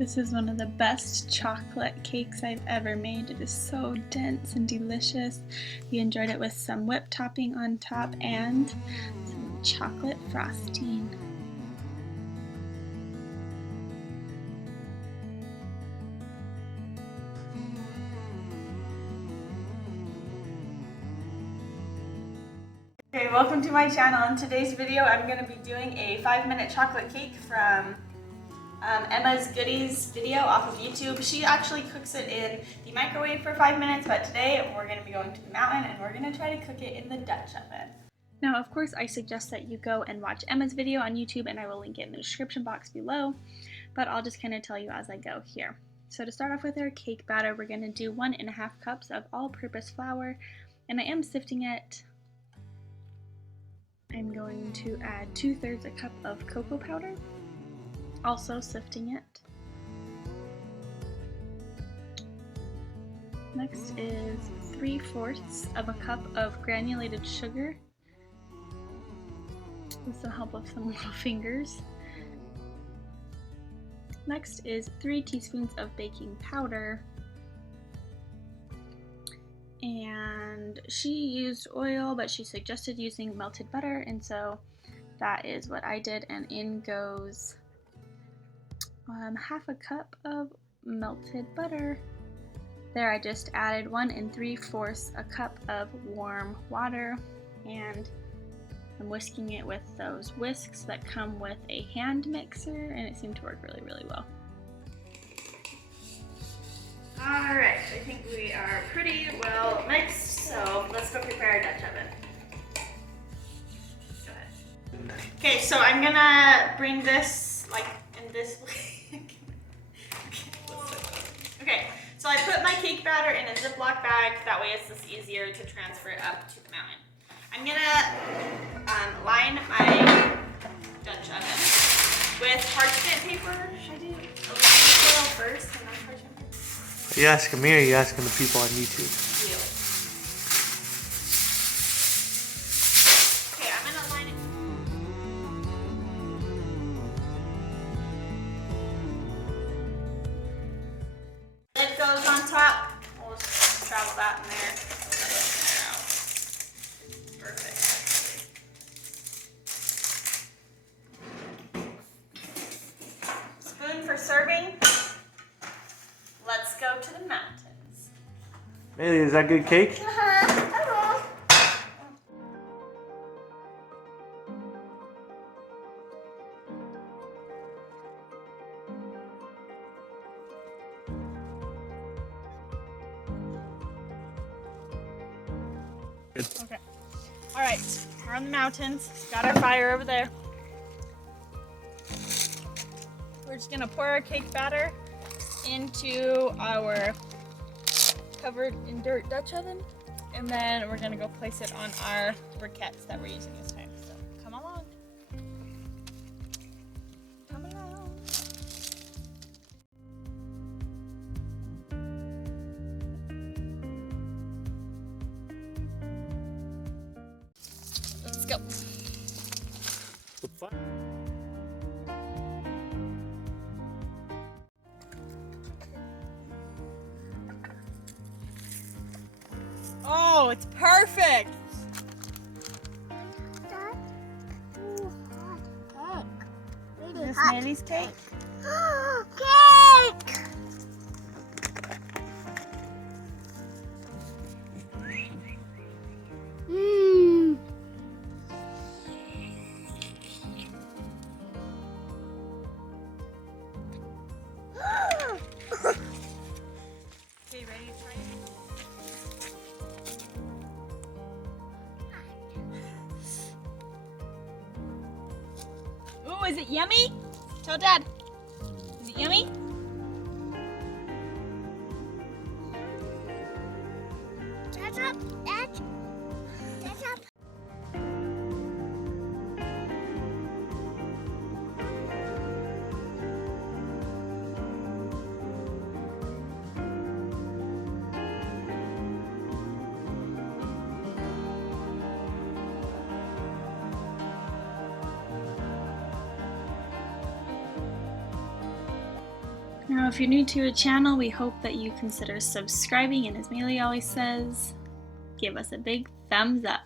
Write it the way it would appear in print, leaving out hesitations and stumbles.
This is one of the best chocolate cakes I've ever made. It is so dense and delicious. We enjoyed it with some whipped topping on top and some chocolate frosting. Okay, welcome to my channel. In today's video, I'm going to be doing a 5-minute chocolate cake from Emma's Goodies video off of YouTube. She actually cooks it in the microwave for 5 minutes, but today we're going to be going to the mountain and we're going to try to cook it in the Dutch oven. Now, of course, I suggest that you go and watch Emma's video on YouTube, and I will link it in the description box below, but I'll just kind of tell you as I go here. So to start off with our cake batter, we're going to do 1.5 cups of all-purpose flour, and I am sifting it. I'm going to add 2/3 a cup of cocoa powder, also sifting it. Next is 3/4 of a cup of granulated sugar with the help of some little fingers. Next is 3 teaspoons of baking powder. And she used oil, but she suggested using melted butter, and so that is what I did, and in goes 1/2 cup of melted butter. There I just added 1 3/4 a cup of warm water, and I'm whisking it with those whisks that come with a hand mixer, and it seemed to work really, really well. Alright, I think we are pretty well mixed, so let's go prepare our Dutch oven. Go ahead. Okay, so I'm gonna bring this like in this way. Okay, so I put my cake batter in a Ziploc bag, that way it's just easier to transfer it up to the mountain. I'm gonna line my Dutch oven with parchment paper. Should I do aluminum foil first and then parchment paper? Are you asking me or are you asking the people on YouTube? You. Okay, I'm gonna line it. Lid goes on top. We'll just travel that in there. Perfect. Spoon for serving. Let's go to the mountains. Bailey, is that good cake? Okay. All right, we're on the mountains. Got our fire over there. We're just gonna pour our cake batter into our covered in dirt Dutch oven, and then we're gonna go place it on our briquettes that we're using this time. So come along. Come along. Let's go. Oh, it's perfect! This is Manny's cake. Cake! Mmm. Okay, ready to try it? Ooh, is it yummy? Tell Dad. Is it yummy? That's up. That's up. Now, if you're new to a channel, we hope that you consider subscribing, and as Maylee always says, give us a big thumbs up.